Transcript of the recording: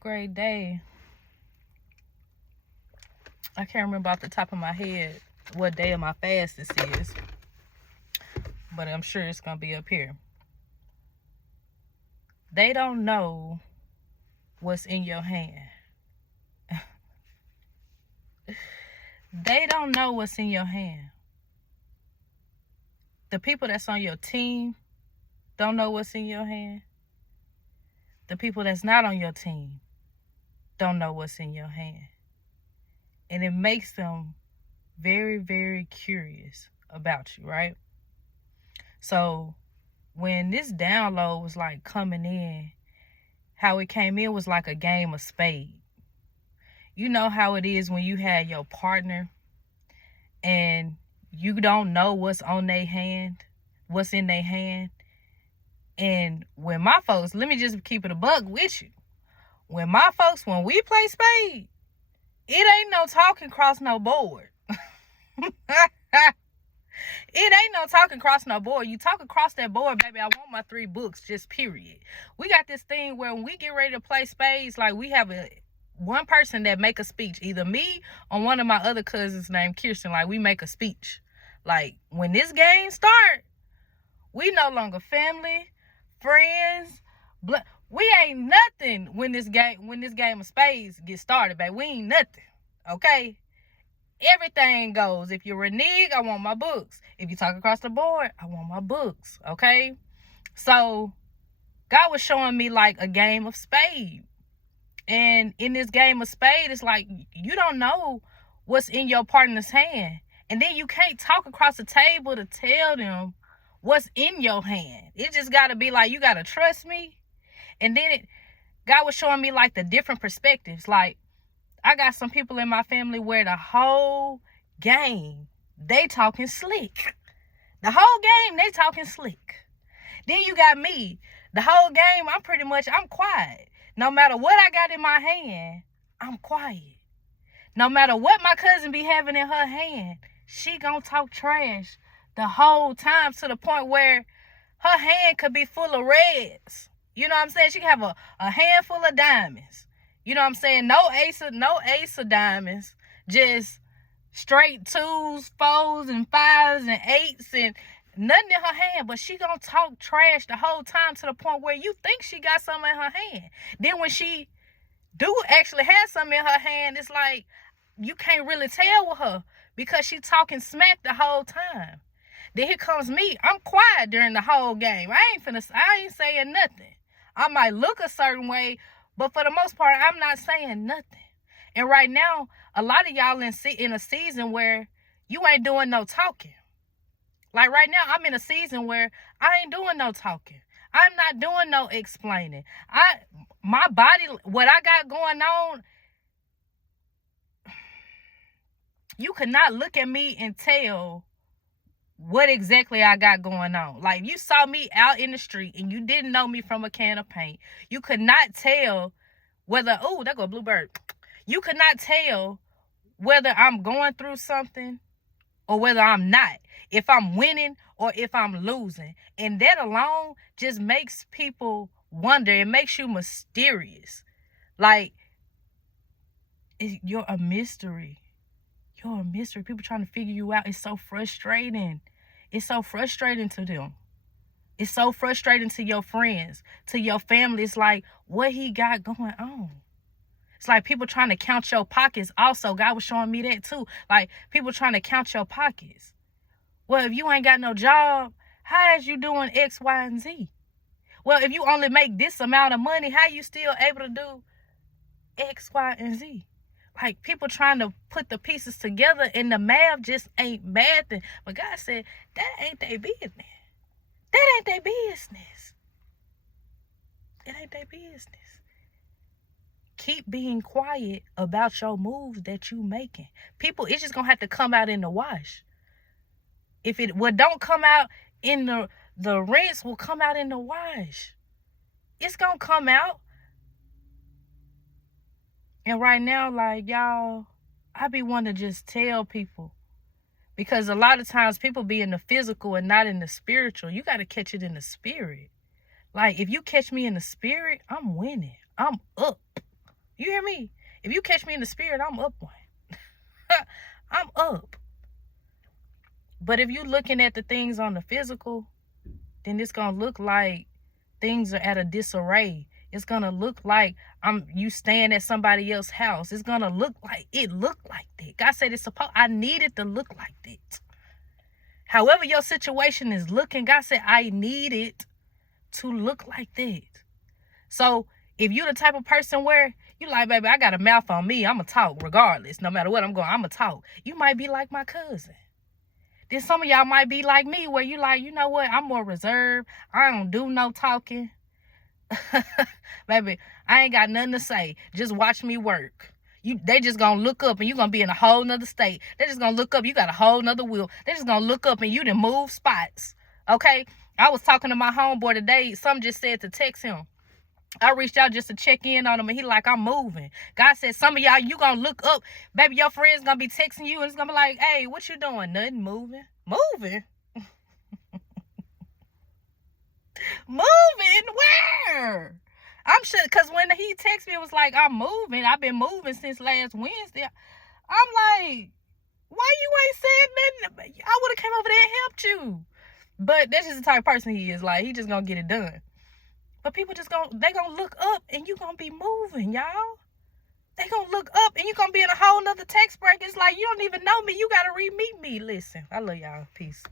Great day. I can't remember off the top of my head what day of my fast this is, but I'm sure it's going to be up here. They don't know what's in your hand. They don't know what's in your hand. The people that's on your team don't know what's in your hand. The people that's not on your team don't know what's in your hand. And it makes them very, very curious about you, right? So when this download was like coming in, how it came in was like a game of spades. You know how it is when you have your partner and you don't know what's on their hand, what's in their hand. And when my folks, let me just keep it a buck with you. When we play spades, it ain't no talking across no board. It ain't no talking across no board. You talk across that board, baby, I want my 3 books, just period. We got this thing where when we get ready to play spades, like we have one person that make a speech, either me or one of my other cousins named Kirsten. Like we make a speech. Like when this game start, we no longer family, friends, we ain't nothing when this game of spades get started, baby. We ain't nothing, okay? Everything goes. If you renege, I want my books. If you talk across the board, I want my books, okay? So God was showing me like a game of spade. And in this game of spade, it's like you don't know what's in your partner's hand. And then you can't talk across the table to tell them what's in your hand. It just got to be like, you got to trust me. And then God was showing me like the different perspectives. Like I got some people in my family where the whole game, they talking slick. The whole game, they talking slick. Then you got me. The whole game, I'm quiet. No matter what I got in my hand, I'm quiet. No matter what my cousin be having in her hand, she gonna talk trash the whole time to the point where her hand could be full of reds. You know what I'm saying? She can have a handful of diamonds. You know what I'm saying? No ace of diamonds. Just straight 2s, 4s, and 5s, and 8s, and nothing in her hand. But she gonna talk trash the whole time to the point where you think she got something in her hand. Then when she do actually have something in her hand, it's like you can't really tell with her because she talking smack the whole time. Then here comes me. I'm quiet during the whole game. I ain't saying nothing. I might look a certain way, but for the most part, I'm not saying nothing. And right now, a lot of y'all in a season where you ain't doing no talking. Like right now, I'm in a season where I ain't doing no talking. I'm not doing no explaining. My body, what I got going on, you could not look at me and tell what exactly I got going on. Like you saw me out in the street and you didn't know me from a can of paint. You could not tell whether, oh, there go a bluebird. You could not tell whether I'm going through something or whether I'm not. If I'm winning or if I'm losing. And that alone just makes people wonder. It makes you mysterious. Like, you're a mystery. You're a mystery. People trying to figure you out. It's so frustrating. It's so frustrating to them. It's so frustrating to your friends, to your family. It's like, what he got going on? It's like people trying to count your pockets. Also, God was showing me that too. Like people trying to count your pockets. Well, if you ain't got no job, how is you doing X, Y, and Z? Well, if you only make this amount of money, how you still able to do X, Y, and Z? Like people trying to put the pieces together and the math just ain't mathing. But God said, that ain't their business. That ain't their business. It ain't their business. Keep being quiet about your moves that you making. People, it's just gonna have to come out in the wash. If it don't come out in the rinse, will come out in the wash. It's gonna come out. And right now, like y'all, I be wanting to just tell people, because a lot of times people be in the physical and not in the spiritual. You got to catch it in the spirit. Like if you catch me in the spirit, I'm winning. I'm up. You hear me? If you catch me in the spirit, I'm up one. I'm up. But if you're looking at the things on the physical, then it's going to look like things are at a disarray. It's going to look like you staying at somebody else's house. It's going to look like that. God said I need it to look like that. However your situation is looking, God said, I need it to look like that. So if you're the type of person where you like, baby, I got a mouth on me, I'm going to talk regardless. No matter what I'm going, I'm going to talk. You might be like my cousin. Then some of y'all might be like me where you like, you know what, I'm more reserved. I don't do no talking. Baby, I ain't got nothing to say. Just watch me work. They just gonna look up and you gonna be in a whole nother state. They just gonna look up, you got a whole nother wheel. They just gonna look up and you done move spots. Okay? I was talking to my homeboy today. Some just said to text him. I reached out just to check in on him and he like, I'm moving. God said, some of y'all, you gonna look up. Baby, your friend's gonna be texting you and it's gonna be like, hey, what you doing? Nothing, moving. Moving? Moving? Where? I'm sure, because when he texted me, it was like, I'm moving. I've been moving since last Wednesday. I'm like, why you ain't said nothing? I would have came over there and helped you. But that's just the type of person he is. Like, he just gonna get it done. But people they gonna look up and you gonna be moving, y'all. They gonna look up and you gonna be in a whole nother text break. It's like, you don't even know me. You gotta re-meet me. Listen, I love y'all. Peace.